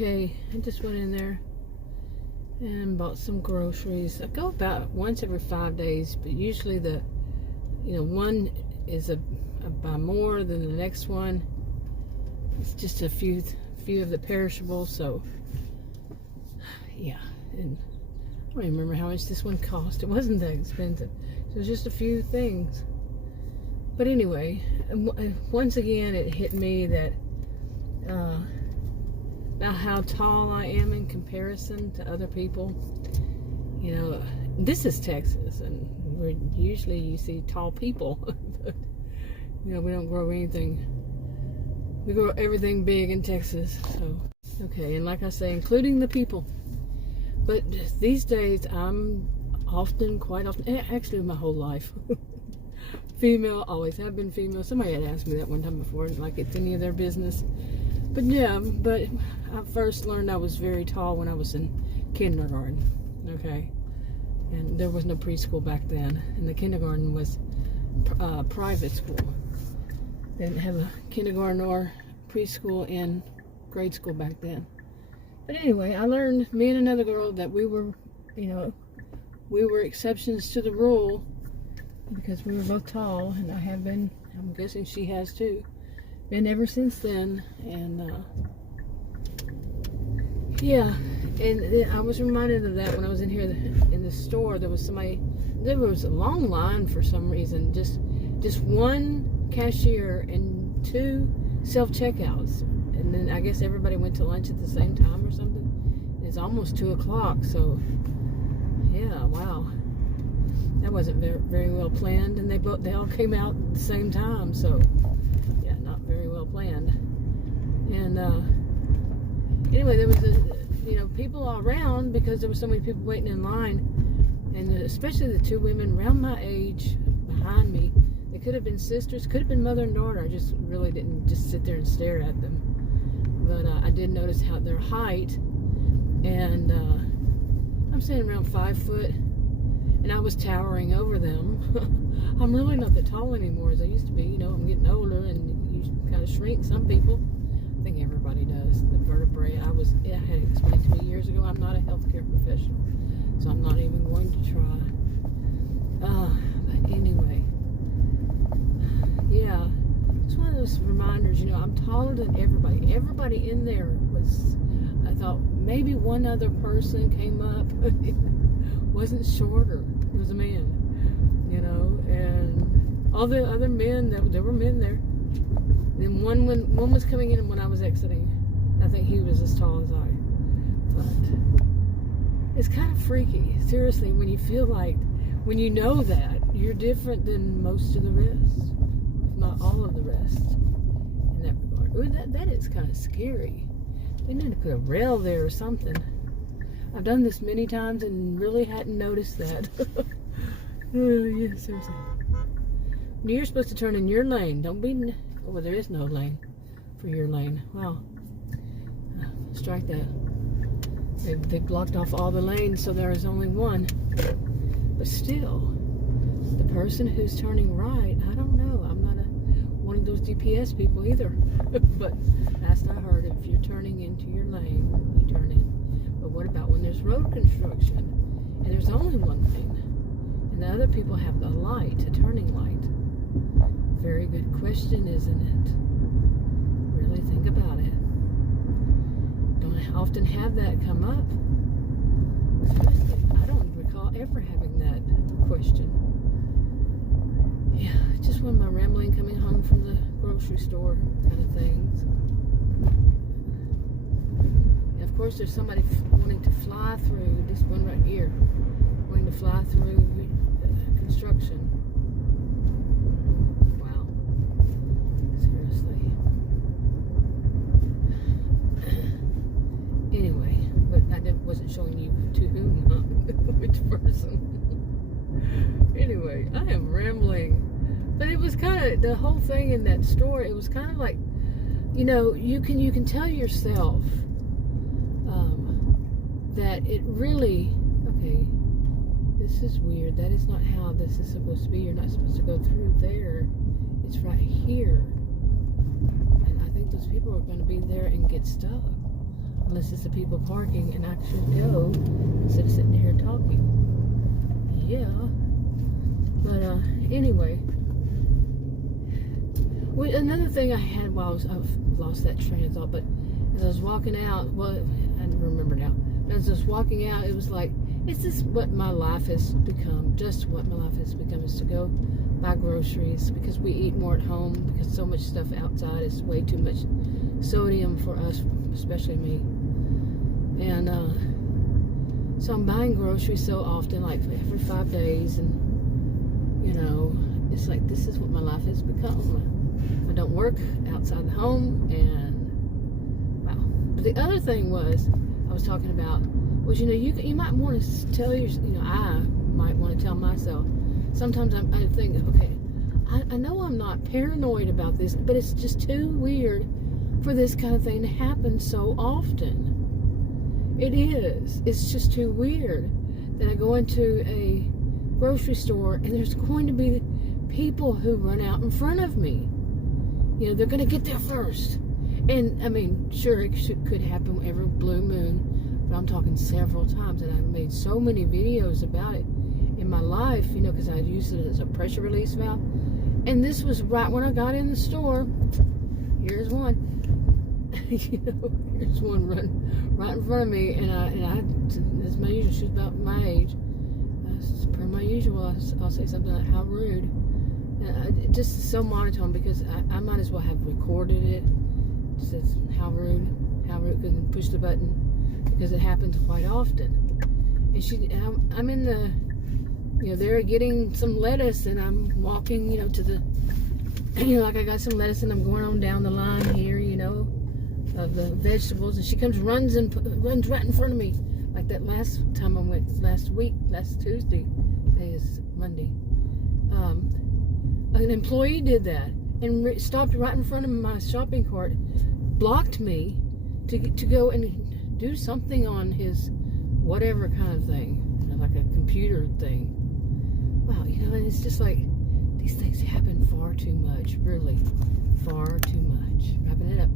Okay, I just went in there and bought some groceries. I go about once every 5 days, but usually one is a buy more than the next one. It's just a few of the perishables, so yeah. And I don't even remember how much this one cost. It wasn't that expensive. So it was just a few things. But anyway, once again, it hit me that about how tall I am in comparison to other people. You know, this is Texas, and usually you see tall people, but we don't grow anything. We grow everything big in Texas. So okay, and like I say, including the people. But these days, I'm quite often, actually my whole life, female, always have been female. Somebody had asked me that one time before, like it's any of their business. But yeah, but I first learned I was very tall when I was in kindergarten, okay? And there was no preschool back then, and the kindergarten was private school. They didn't have a kindergarten or preschool in grade school back then. But anyway, I learned, me and another girl, that we were exceptions to the rule because we were both tall, and I have been, I'm guessing she has too, been ever since then. And yeah, and I was reminded of that when I was in here in the store. There was a long line for some reason, just one cashier and 2 self-checkouts. And then I guess everybody went to lunch at the same time or something. It's almost 2 o'clock, so yeah, wow. That wasn't very well planned, and they all came out at the same time, so yeah, not very well planned. And anyway, there was people all around because there were so many people waiting in line, and especially the 2 women around my age behind me. They could have been sisters, could have been mother and daughter. I just really didn't just sit there and stare at them. But I did notice how their height, and I'm saying around 5 foot, and I was towering over them. I'm really not that tall anymore as I used to be. I'm getting older, and you kind of shrink. Some people, I think everybody does. The vertebrae. I had it explained to me years ago. I'm not a healthcare professional, so I'm not even going to try. But anyway, yeah. It's one of those reminders, I'm taller than everybody. Everybody in there was, I thought, maybe one other person came up, wasn't shorter. It was a man, and all the other men, there were men there. And then one was coming in when I was exiting. I think he was as tall as I. But it's kind of freaky, seriously, when you feel like, when you know that, you're different than most of the rest. Not all of the rest in that regard. Ooh, that is kind of scary. They need to put a rail there or something. I've done this many times and really hadn't noticed that. Yeah, seriously. You're supposed to turn in your lane. Don't be... Oh, there is no lane for your lane. Wow. Strike that. They blocked off all the lanes, so there is only one. But still, the person who's turning right, I don't know. I'm not one of those GPS people either. But last I heard, if you're turning into your lane, you turn in. But what about when there's road construction and there's only one lane, and the other people have a light, a turning light? Very good question, isn't it? Really think about it. Don't often have that come up. I don't recall ever having that question. Yeah, just when my rambling coming home from the grocery store kind of things. And of course, there's somebody wanting to fly through, this one right here, wanting to fly through construction. Wow. Seriously. Anyway, but I wasn't showing you to whom, which person. Anyway, I am rambling. But it was kind of, the whole thing in that store, it was kind of like, you can tell yourself that it really, okay, this is weird. That is not how this is supposed to be. You're not supposed to go through there. It's right here. And I think those people are going to be there and get stuck. unless it's the people parking, and I should go instead of sitting here talking. Yeah. But anyway, another thing I had while I've lost that train of thought, but as I was walking out, well, I don't remember now. As I was walking out, it was like, is this what my life has become? Just what my life has become is to go buy groceries because we eat more at home because so much stuff outside is way too much sodium for us, especially me. And so I'm buying groceries so often, like every 5 days, and you know, it's like this is what my life has become. I don't work outside the home, and wow. But the other thing I was talking about was, you know, you might want to tell I might want to tell myself. Sometimes I think, okay, I know I'm not paranoid about this, but it's just too weird for this kind of thing to happen so often. It is. It's just too weird that I go into a grocery store and there's going to be people who run out in front of me. You know, they're going to get there first. And, I mean, sure, it could happen every blue moon, but I'm talking several times, and I've made so many videos about it in my life, you know, because I use it as a pressure release valve. And this was right when I got in the store. Here's one. You know, here's one right in front of me, and I as my usual, she's about my age. Per my usual, I'll say something like, how rude. And just so monotone, because I might as well have recorded it. It says, how rude, couldn't push the button, because it happens quite often. And I'm in the, you know, they're getting some lettuce, and I'm walking, you know, to the, you know, like I got some lettuce, and I'm going on down the line here, you know, of the vegetables, and she runs right in front of me, like that last time I went, last Tuesday. Today is Monday. An employee did that and stopped right in front of my shopping cart, blocked me to go and do something on his whatever kind of thing, like a computer thing. Wow, you know, and it's just like these things happen far too much, really, far too much. Wrapping it up.